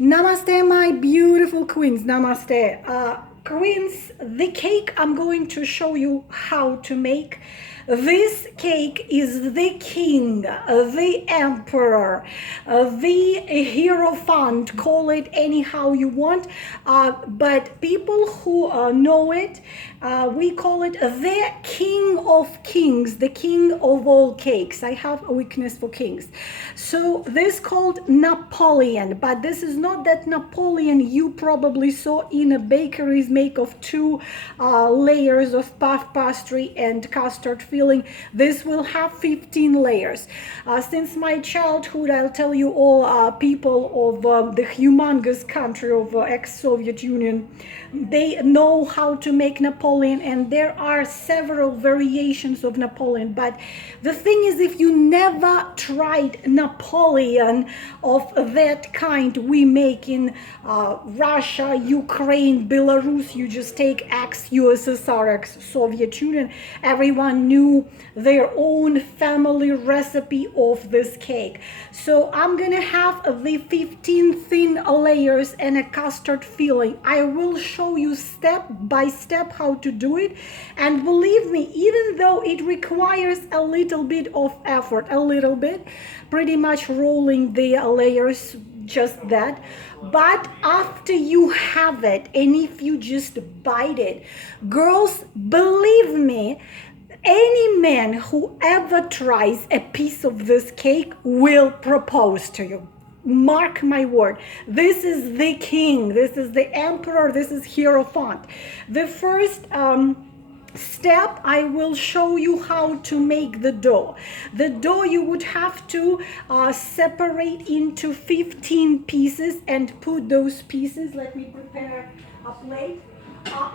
Namaste, my beautiful queens. Namaste. Queens, the cake I'm going to show you how to make. This cake is the king, the emperor, the hierophant, call it anyhow you want, but people who know it, we call it the king of kings, the king of all cakes. I have a weakness for kings. So this called Napoleon, but this is not that Napoleon you probably saw in a bakery's make of two layers of puff pastry and custard filling. This will have 15 layers. Since my childhood, I'll tell you all people of the humongous country of ex-Soviet Union, they know how to make Napoleon, and there are several variations of Napoleon. But the thing is, if you never tried Napoleon of that kind we make in Russia, Ukraine, Belarus, you just take ex-USSR, ex-Soviet Union, everyone knew their own family recipe of this cake. So I'm gonna have the 15 thin layers and a custard filling. I will show you step by step how to do it, and believe me, even though it requires a little bit of effort, a little bit, pretty much rolling the layers, just that, but after you have it, and if you just bite it, girls, believe me, any man who ever tries a piece of this cake will propose to you. Mark my word. This is the king, this is the emperor, this is hierophant. The first step, I will show you how to make the dough. The dough you would have to separate into 15 pieces and put those pieces, let me prepare a plate,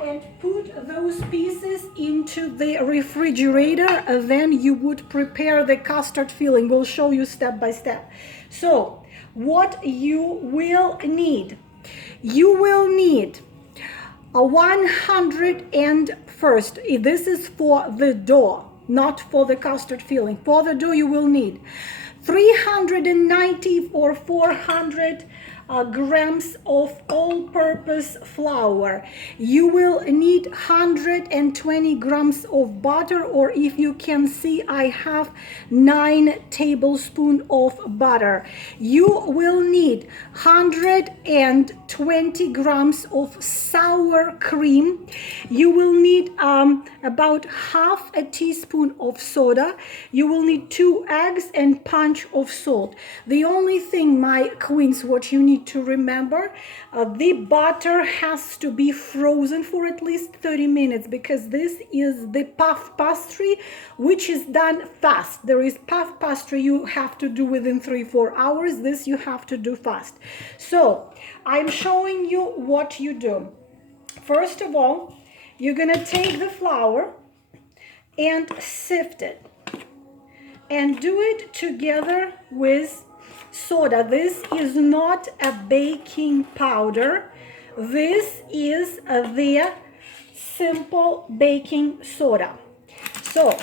and put those pieces into the refrigerator. Then you would prepare the custard filling. We'll show you step by step. So what you will need, you will need a 100, and first, this is for the dough, not for the custard filling. For the dough you will need 390 or 400 grams of all-purpose flour. You will need 120 grams of butter, or if you can see, I have 9 tablespoons of butter. You will need 120 grams of sour cream. You will need about half a teaspoon of soda. You will need 2 eggs and punch of salt. The only thing, my queens, what you need to remember, the butter has to be frozen for at least 30 minutes, because this is the puff pastry, which is done fast. There is puff pastry you have to do within 3-4 hours. This you have to do fast. So I'm showing you what you do. First of all, you're gonna take the flour and sift it, and do it together with soda. This is not a baking powder. This is the simple baking soda. So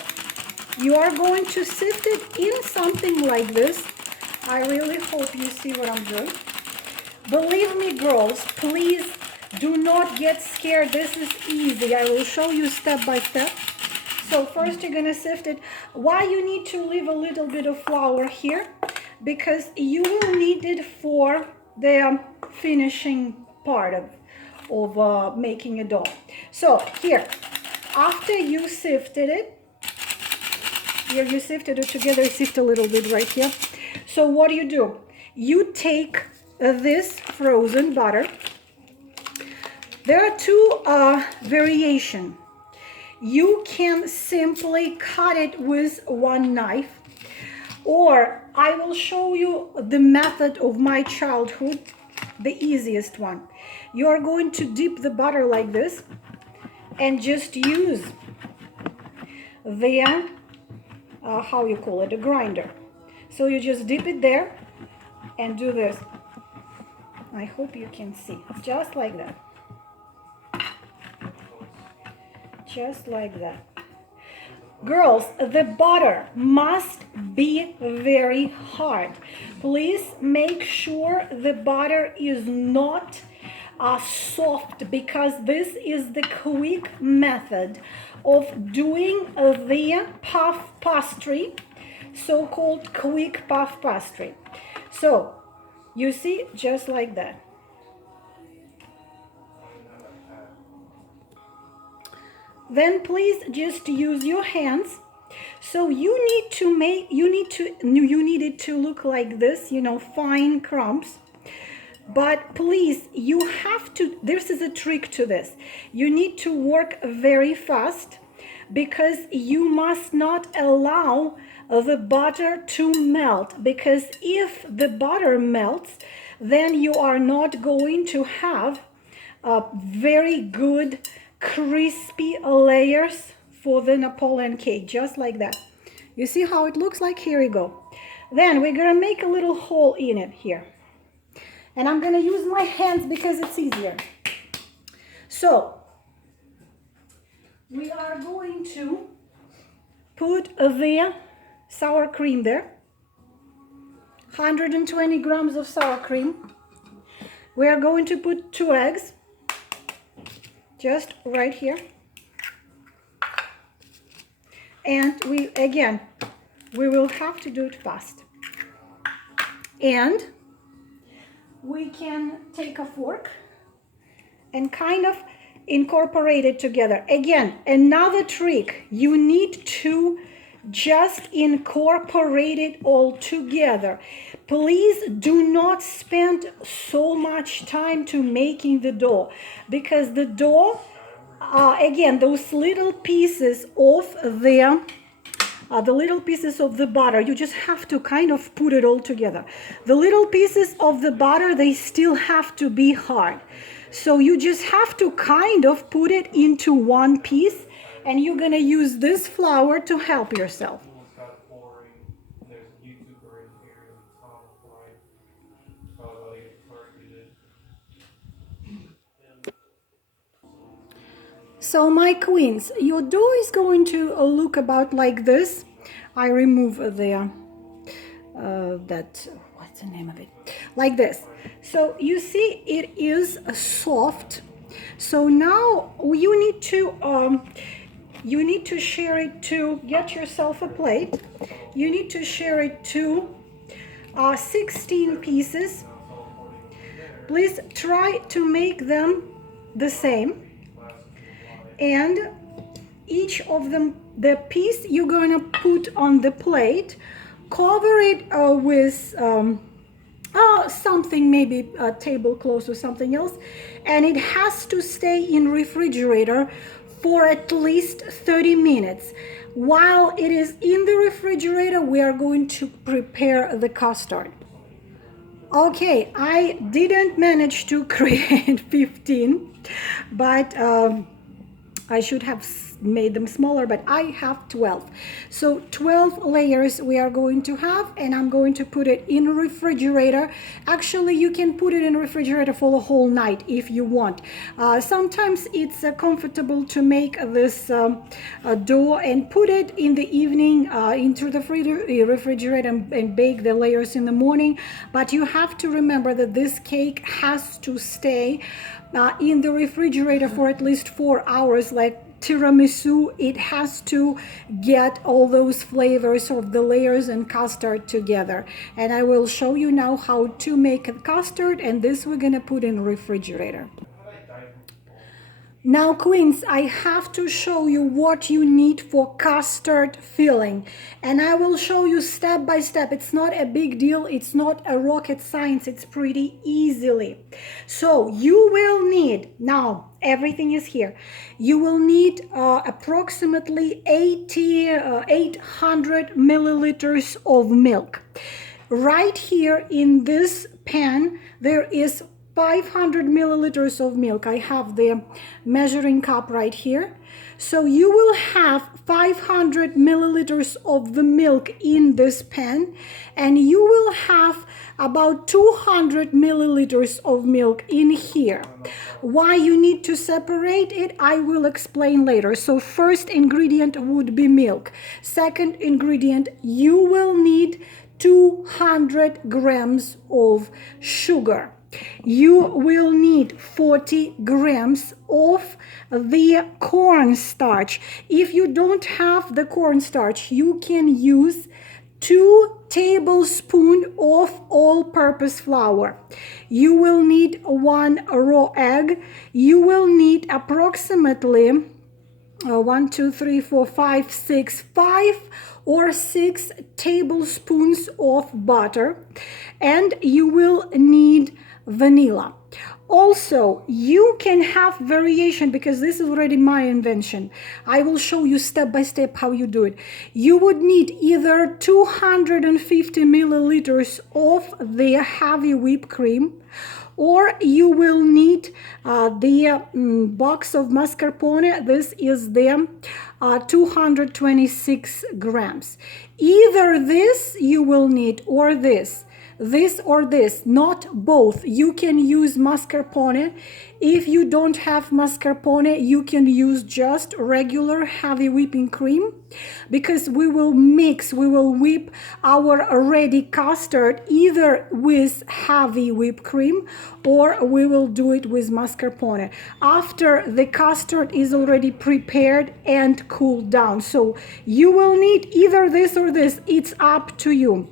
you are going to sift it in something like this. I really hope you see what I'm doing. Believe me, girls, please do not get scared. This is easy. I will show you step by step. So first you're gonna sift it. Why you need to leave a little bit of flour here? Because you will need it for the finishing part of making a dough. So here, after you sifted it, here you sifted it together, sift a little bit right here. So what do? You take this frozen butter. There are 2 variations. You can simply cut it with one knife, or I will show you the method of my childhood, the easiest one. You are going to dip the butter like this and just use the, how you call it, a grinder. So you just dip it there and do this. I hope you can see, just like that. Just like that. Girls, the butter must be very hard. Please make sure the butter is not soft, because this is the quick method of doing the puff pastry, so-called quick puff pastry. So you see, just like that. Then please just use your hands. So you need it to look like this, you know, fine crumbs. But please, you have to, this is a trick to this. You need to work very fast, because you must not allow the butter to melt, because if the butter melts, then you are not going to have very good crispy layers for the Napoleon cake, just like that. You see how it looks like? Here we go. Then we're gonna make a little hole in it here. And I'm gonna use my hands because it's easier. So we are going to put the sour cream there. 120 grams of sour cream. We are going to put 2 eggs, just right here. And we will have to do it fast. And we can take a fork and kind of incorporate it together. Again, another trick, you need to just incorporate it all together. Please do not spend so much time to making the dough, because the dough, again, those little pieces of the little pieces of the butter, you just have to kind of put it all together. The little pieces of the butter, they still have to be hard. So you just have to kind of put it into one piece, and you're gonna use this flour to help yourself. So my queens, your dough is going to look about like this. I remove the what's the name of it? Like this. So you see, it is soft. So now you need to share it to get yourself a plate. You need to share it to 16 pieces. Please try to make them the same. And each of them, the piece you're going to put on the plate, cover it with something, maybe a tablecloth or something else, and it has to stay in refrigerator for at least 30 minutes. While it is in the refrigerator, we are going to prepare the custard. Okay, I didn't manage to create 15, but I should have made them smaller, but I have 12. So 12 layers we are going to have, and I'm going to put it in refrigerator. Actually, you can put it in refrigerator for the whole night if you want. Sometimes it's comfortable to make this dough and put it in the evening into the refrigerator and bake the layers in the morning. But you have to remember that this cake has to stay in the refrigerator for at least 4 hours. Like tiramisu, it has to get all those flavors of the layers and custard together. And I will show you now how to make a custard, and this we're gonna put in the refrigerator. Now, queens, I have to show you what you need for custard filling, and I will show you step by step. It's not a big deal, it's not a rocket science, it's pretty easily. So you will need, now everything is here, you will need approximately 800 milliliters of milk. Right here in this pan there is 500 milliliters of milk. I have the measuring cup right here. So you will have 500 milliliters of the milk in this pan, and you will have about 200 milliliters of milk in here. Why you need to separate it, I will explain later. So first ingredient would be milk. Second ingredient, you will need 200 grams of sugar. You will need 40 grams of the cornstarch. If you don't have the cornstarch, you can use 2 tablespoons of all-purpose flour. You will need 1 raw egg. You will need approximately 1, 2, 3, 4, 5, 6, 5 or 6 tablespoons of butter, and you will need vanilla. Also, you can have variation because this is already my invention. I will show you step by step how you do it. You would need either 250 milliliters of the heavy whipped cream, or you will need the box of mascarpone. This is the 226 grams. Either this you will need or this or this, not both. You can use mascarpone. If you don't have mascarpone, you can use just regular heavy whipping cream, because we will whip our ready custard either with heavy whipped cream or we will do it with mascarpone after the custard is already prepared and cooled down. So you will need either this or this. It's up to you.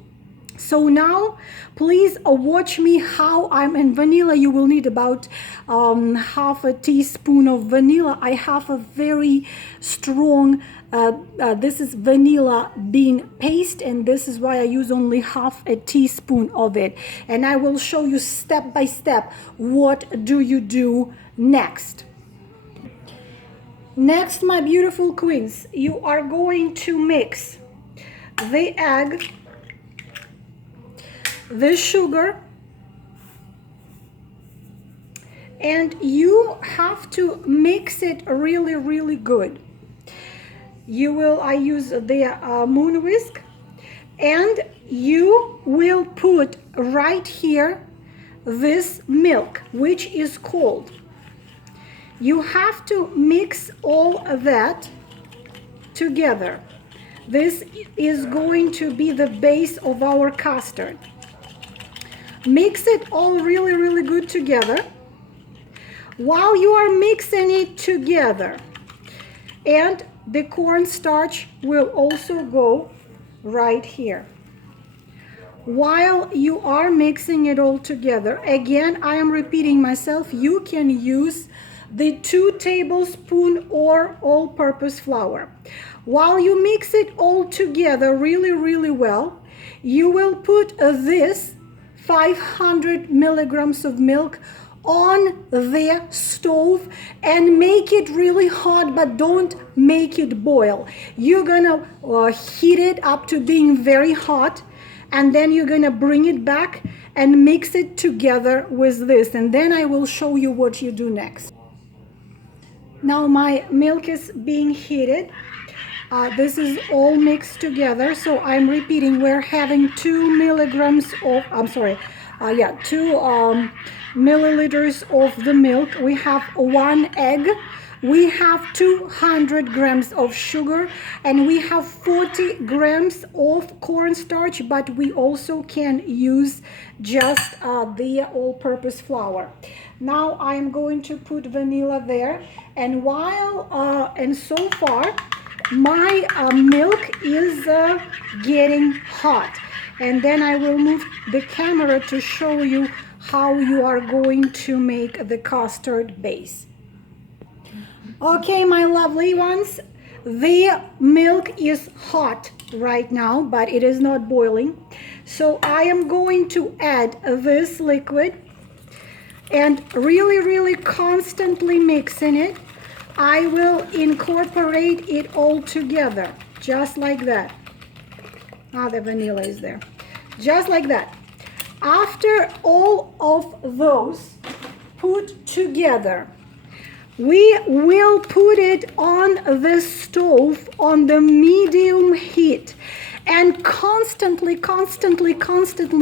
So now, please watch me how I'm in vanilla. You will need about half a teaspoon of vanilla. I have a very strong, this is vanilla bean paste, and this is why I use only half a teaspoon of it. And I will show you step by step what do you do next. Next, my beautiful queens, you are going to mix the egg, the sugar, and you have to mix it really, really good. I use the moon whisk, and you will put right here this milk, which is cold. You have to mix all of that together. This is going to be the base of our custard. Mix it all really, really good together. While you are mixing it together, and the cornstarch will also go right here. While you are mixing it all together, again, I am repeating myself, you can use the 2 tablespoons or all-purpose flour. While you mix it all together really, really well, you will put this 500 milligrams of milk on the stove and make it really hot, but don't make it boil. You're gonna heat it up to being very hot, and then you're gonna bring it back and mix it together with this, and then I will show you what you do next. Now my milk is being heated. This is all mixed together, so I'm repeating, we're having 2 milligrams of, 2 milliliters of the milk. We have 1 egg, we have 200 grams of sugar, and we have 40 grams of cornstarch, but we also can use just the all-purpose flour. Now I'm going to put vanilla there, and and so far my milk is getting hot, and then I will move the camera to show you how you are going to make the custard base. Okay, my lovely ones, the milk is hot right now, but it is not boiling. So I am going to add this liquid and really, really constantly mixing it. I will incorporate it all together, just like that. The vanilla is there. Just like that. After all of those put together, we will put it on the stove on the medium heat, and constantly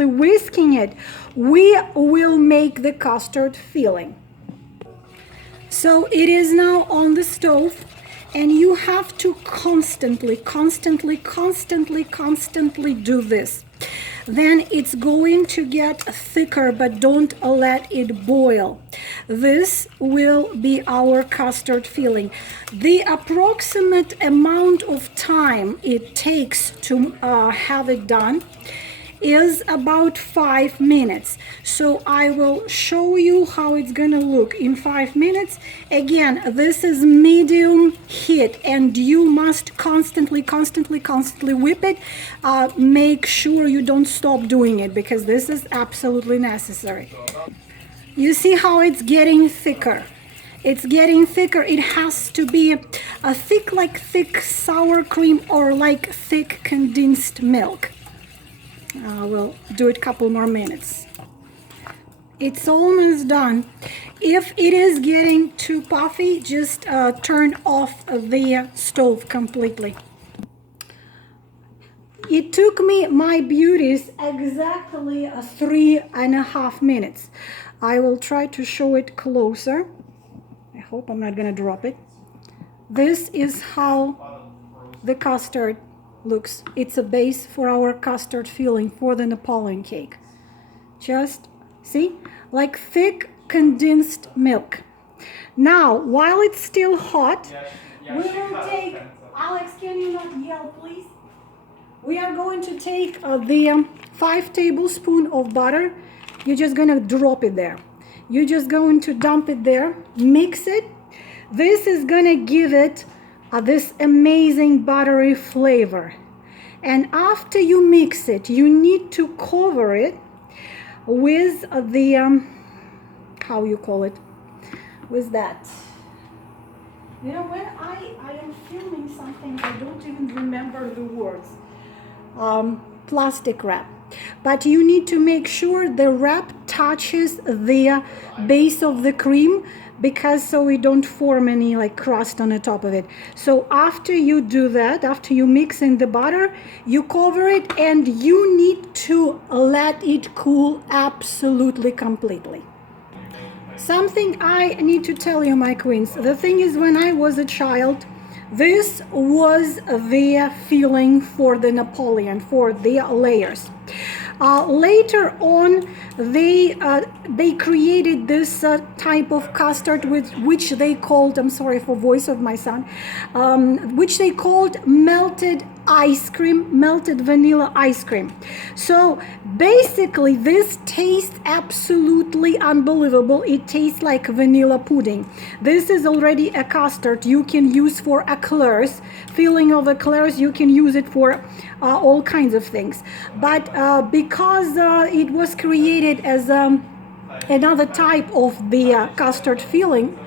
whisking it, we will make the custard filling. So it is now on the stove, and you have to constantly do this. Then it's going to get thicker, but don't let it boil. This will be our custard filling. The approximate amount of time it takes to have it done is about 5 minutes. So I will show you how it's gonna look in 5 minutes. Again, this is medium heat, and you must constantly whip it. Make sure you don't stop doing it, because this is absolutely necessary. You see how it's getting thicker. It's getting thicker. It has to be a thick, like thick sour cream, or like thick condensed milk. We'll do it a couple more minutes. It's almost done. If it is getting too puffy, just turn off the stove completely. It took me, my beauties, exactly 3.5 minutes. I will try to show it closer. I hope I'm not gonna drop it. This is how the custard looks. It's a base for our custard filling for the Napoleon cake. Just see, like thick condensed milk. Now, while it's still hot, we will take, Alex, can you not yell, please? We are going to take the 5 tablespoons of butter. You're just gonna drop it there. You're just going to dump it there, mix it. This is gonna give it this amazing buttery flavor. And after you mix it, you need to cover it with the how you call it, with that, you know, when I am filming something, I don't even remember the words. Plastic wrap. But you need to make sure the wrap touches the base of the cream, because so we don't form any like crust on the top of it. So after you do that, after you mix in the butter, you cover it, and you need to let it cool absolutely completely. Something I need to tell you, my queens. The thing is, when I was a child, this was the filling for the Napoleon, for the layers. Later on, they created this type of custard, which they called, I'm sorry for voice of my son, which they called melted ice cream, melted vanilla ice cream. So basically this tastes absolutely unbelievable. It tastes like vanilla pudding. This is already a custard you can use for eclairs, filling of eclairs. You can use it for all kinds of things. But because it was created as another type of the custard filling,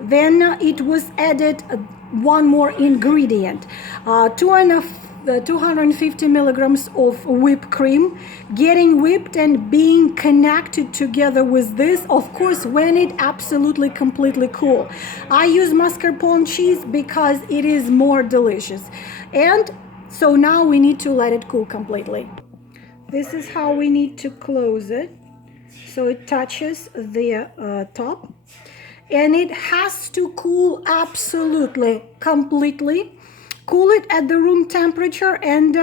then it was added one more ingredient, 250 milligrams of whipped cream, getting whipped and being connected together with this, of course, when it absolutely completely cool. I use mascarpone cheese because it is more delicious. And so now we need to let it cool completely. This is how we need to close it, so it touches the top. And it has to cool absolutely, completely. Cool it at the room temperature, and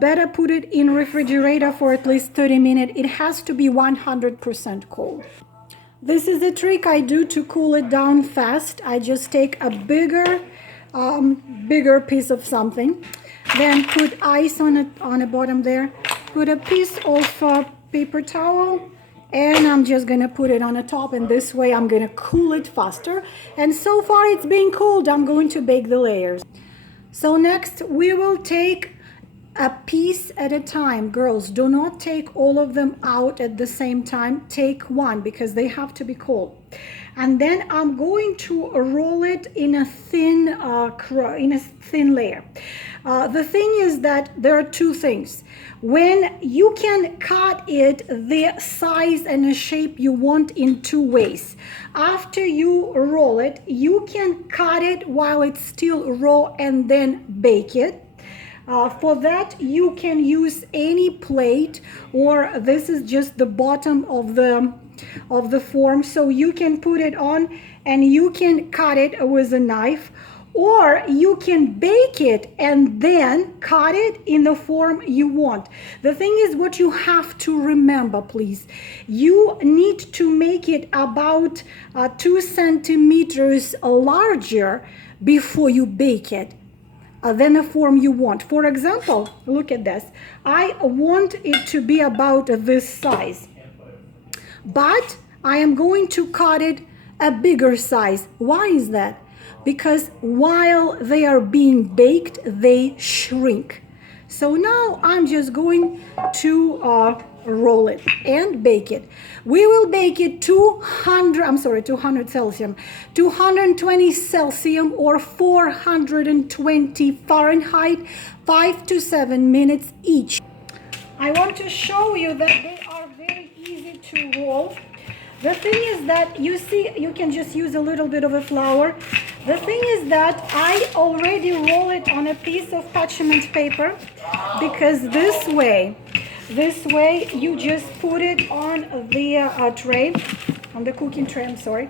better put it in refrigerator for at least 30 minutes. It has to be 100% cold. This is a trick I do to cool it down fast. I just take a bigger piece of something, then put ice on it on the bottom there, put a piece of paper towel, and I'm just gonna put it on the top, and this way I'm gonna cool it faster. And so far it's being cooled. I'm going to bake the layers. So next we will take a piece at a time. Girls, do not take all of them out at the same time. Take one, because they have to be cold. And then I'm going to roll it in a thin layer. The thing is that there are two things. When you can cut it the size and the shape you want in two ways. After you roll it, you can cut it while it's still raw and then bake it. For that, you can use any plate, or this is just the bottom of the the form, so you can put it on and you can cut it with a knife, or you can bake it and then cut it in the form you want. The thing is, what you have to remember, please, you need to make it about 2 centimeters larger before you bake it than the form you want. For example, look at this. I want it to be about this size, but I am going to cut it a bigger size. Why is that? Because while they are being baked, they shrink. So now I'm just going to roll it and bake it. We will bake it 200 Celsius, 220 Celsius or 420 Fahrenheit, 5 to 7 minutes each. I want to show you that they are very easy to roll. The thing is that, you see, you can just use a little bit of a flour. The thing is that I already roll it on a piece of parchment paper, because this way you just put it on the tray, on the cooking tray, I'm sorry,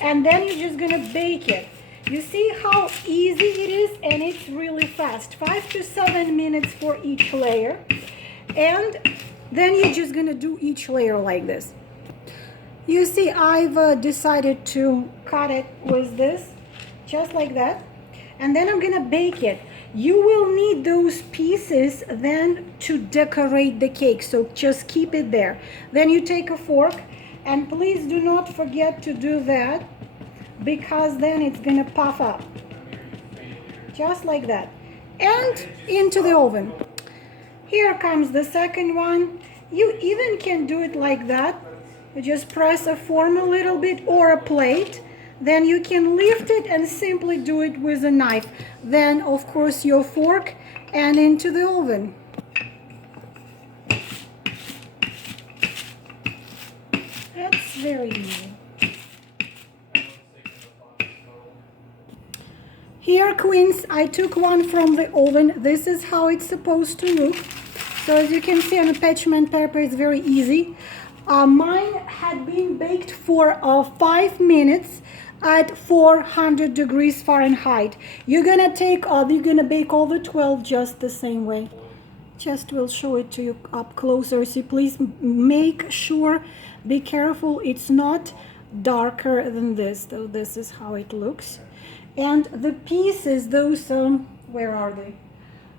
and then you're just gonna bake it. You see how easy it is, and it's really fast. 5 to 7 minutes for each layer, and then you're just gonna do each layer like this. You see, I've decided to cut it with this, just like that, and then I'm gonna bake it. You will need those pieces then to decorate the cake, so just keep it there. Then you take a fork, and please do not forget to do that, because then it's gonna puff up, just like that, and into the oven. Here comes the second one. You even can do it like that. You just press a form a little bit, or a plate, then you can lift it and simply do it with a knife. Then of course your fork, and into the oven. That's very easy. Here, queens, I took one from the oven. This is how it's supposed to look. So as you can see on the parchment paper, it's very easy. Mine had been baked for 5 minutes at 400 degrees Fahrenheit. You're gonna bake all the 12 just the same way. Just will show it to you up closer, so please make sure, be careful, it's not darker than this, though. This is how it looks. And the pieces, those, where are they?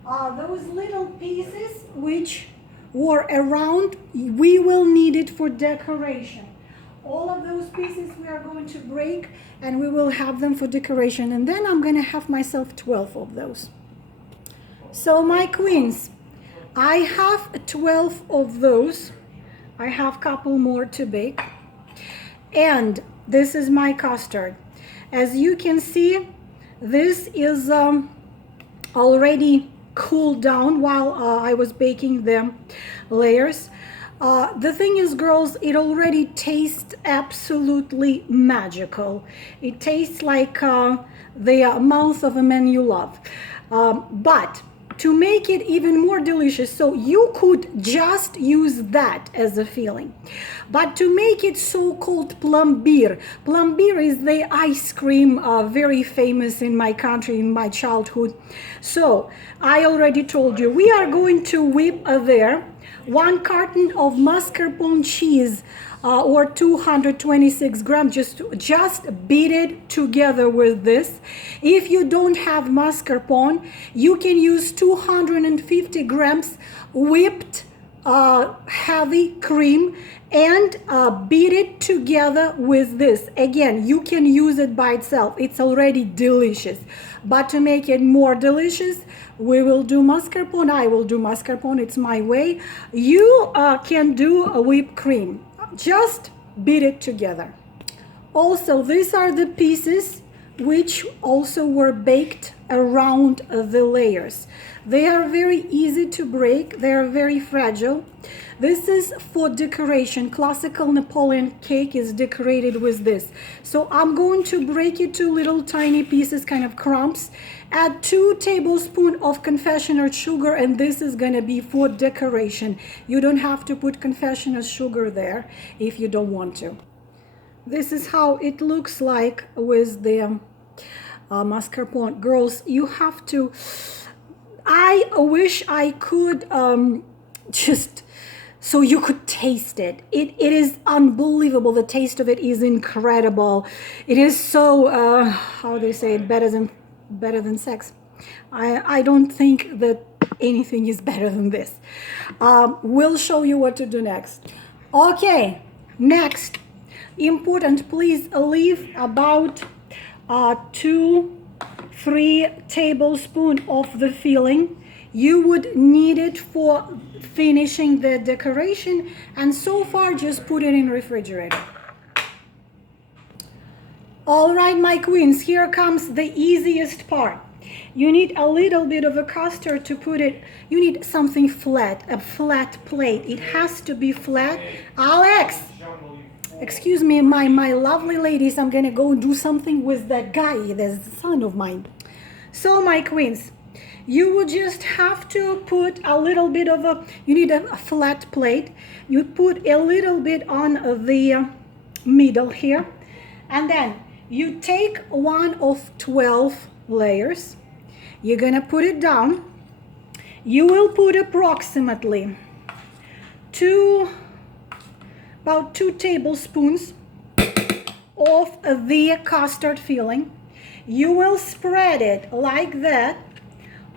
Those little pieces which were around, we will need it for decoration. All of those pieces we are going to break, and we will have them for decoration. And then I'm going to have myself 12 of those. So my queens, I have 12 of those. I have a couple more to bake. And this is my custard. As you can see, this is already cooled down while I was baking the layers. The thing is, girls, it already tastes absolutely magical. It tastes like the mouth of a man you love. But to make it even more delicious, so you could just use that as a filling. But to make it so-called plombier is the ice cream, very famous in my country, in my childhood. So I already told you, we are going to whip there 1 carton of mascarpone cheese, or 226 grams. Just beat it together with this. If you don't have mascarpone, you can use 250 grams whipped heavy cream, and beat it together with this. Again, you can use it by itself, it's already delicious, but to make it more delicious, we will do mascarpone. I will do mascarpone, it's my way. You can do a whipped cream. Just beat it together. Also, these are the pieces which also were baked around the layers. They are very easy to break, they are very fragile. This is for decoration. Classical Napoleon cake is decorated with this. So I'm going to break it to little tiny pieces, kind of crumbs, add 2 tablespoons of confectioner sugar, and this is gonna be for decoration. You don't have to put confectioner sugar there if you don't want to. This is how it looks like with the mascarpone. Girls, you have to, I wish I could just so you could taste it. It is unbelievable. The taste of it is incredible. It is so how they say it, better than sex. I don't think that anything is better than this. We'll show you what to do next. Okay, next, important, please leave about 2-3 tablespoons of the filling. You would need it for finishing the decoration, and so far just put it in refrigerator. All right, my queens, here comes the easiest part. You need a little bit of a custard to put it. You need something flat, a flat plate. It has to be flat. Alex, excuse me, my lovely ladies, I'm gonna go do something with that guy, the son of mine. So my queens, you would just have to put a little bit of you need a flat plate. You put a little bit on the middle here, and then you take one of 12 layers. You're gonna put it down. You will put approximately about 2 tablespoons of the custard filling. You will spread it like that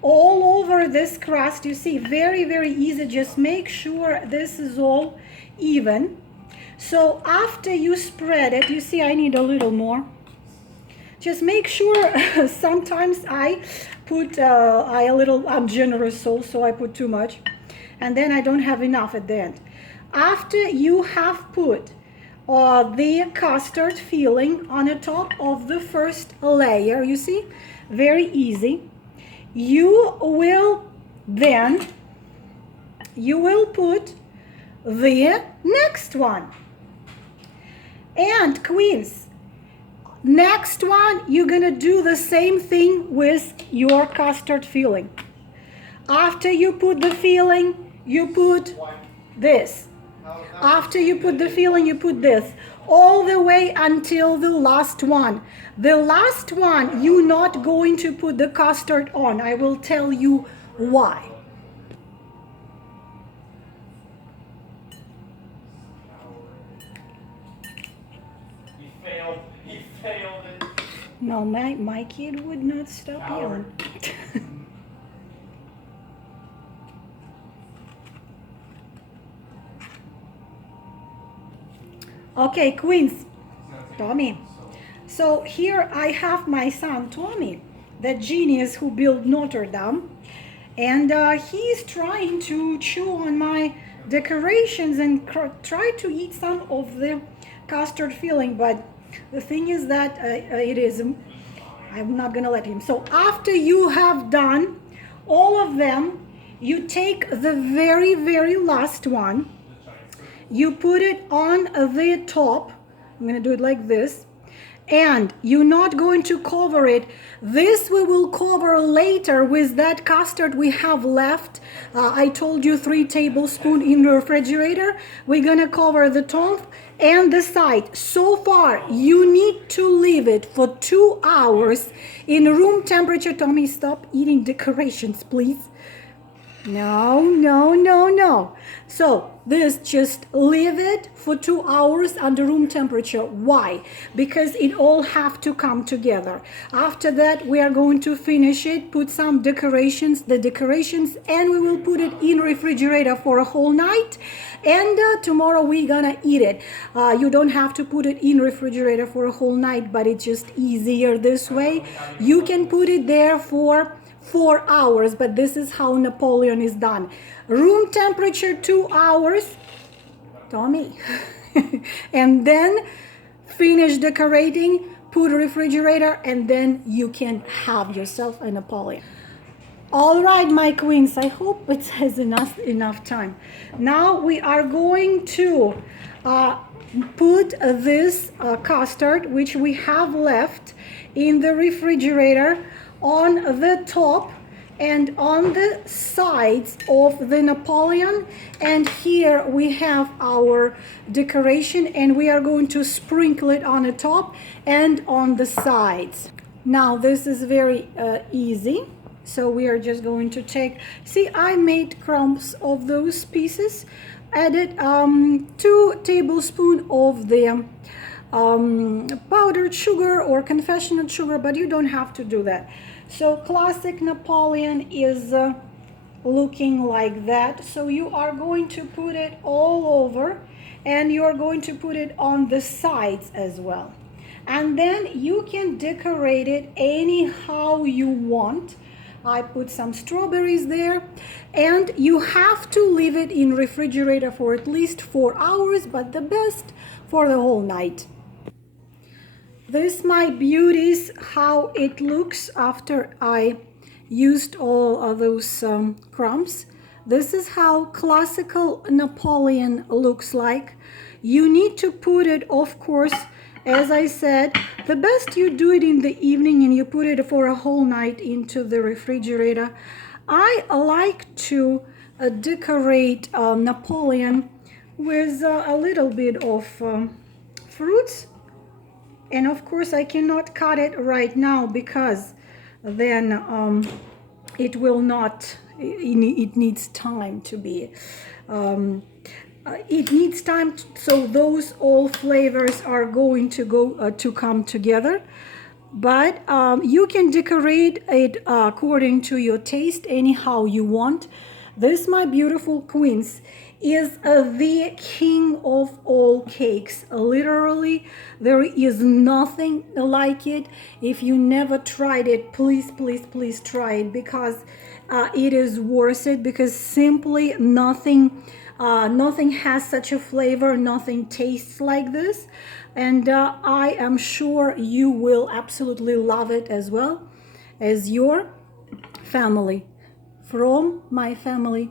all over this crust. You see, very, very easy. Just make sure this is all even. So after you spread it, you see I need a little more. Just make sure, sometimes I put I'm generous soul, so I put too much, and then I don't have enough at the end. After you have put the custard filling on the top of the first layer, you see, very easy. You will put the next one. And queens, next one, you're gonna do the same thing with your custard filling. After you put the filling, you put this. After you put the filling, you put this. All the way until the last one. The last one, you're not going to put the custard on. I will tell you why. He failed it. No, my kid would not stop yelling. Okay, queens, Tommy. So here I have my son, Tommy, the genius who built Notre Dame. And he's trying to chew on my decorations and try to eat some of the custard filling. But the thing is that I'm not gonna let him. So after you have done all of them, you take the very, very last one. You put it on the top. I'm gonna do it like this. And you're not going to cover it. This we will cover later with that custard we have left. I told you 3 tablespoons in the refrigerator. We're gonna cover the top and the side. So far, you need to leave it for 2 hours in room temperature. Tommy, stop eating decorations, please. No, no, no, no. So this, just leave it for 2 hours under room temperature. Why? Because it all have to come together. After that, we are going to finish it, put some decorations, and we will put it in refrigerator for a whole night. And tomorrow we're gonna eat it. You don't have to put it in refrigerator for a whole night, but it's just easier this way. You can put it there for 4 hours, but this is how Napoleon is done. Room temperature 2 hours, Tommy. And then finish decorating, put refrigerator, and then you can have yourself a Napoleon. All right, my queens, I hope it has enough time. Now we are going to put this custard, which we have left, in the refrigerator on the top and on the sides of the Napoleon. And here we have our decoration, and we are going to sprinkle it on the top and on the sides. Now this is very easy. So we are just going to take, see, I made crumbs of those pieces, added 2 tablespoons of the powdered sugar or confectionate sugar, but you don't have to do that. So classic Napoleon is looking like that. So you are going to put it all over, and you are going to put it on the sides as well. And then you can decorate it anyhow you want. I put some strawberries there, and you have to leave it in refrigerator for at least 4 hours, but the best for the whole night. This, my beauties, how it looks after I used all of those crumbs. This is how classical Napoleon looks like. You need to put it, of course, as I said, the best you do it in the evening and you put it for a whole night into the refrigerator. I like to decorate Napoleon with a little bit of fruits. And of course I cannot cut it right now because then it will not, it needs time to be, it needs time so those all flavors are going to go to come together. But you can decorate it according to your taste anyhow you want. This, my beautiful queens, is the king of all cakes. Literally, there is nothing like it. If you never tried it, please, please, please try it, because it is worth it, because simply nothing has such a flavor, nothing tastes like this. And I am sure you will absolutely love it as well as your family. From my family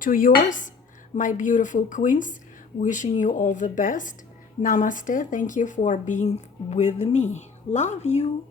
to yours, my beautiful queens, wishing you all the best. Namaste. Thank you for being with me. Love you.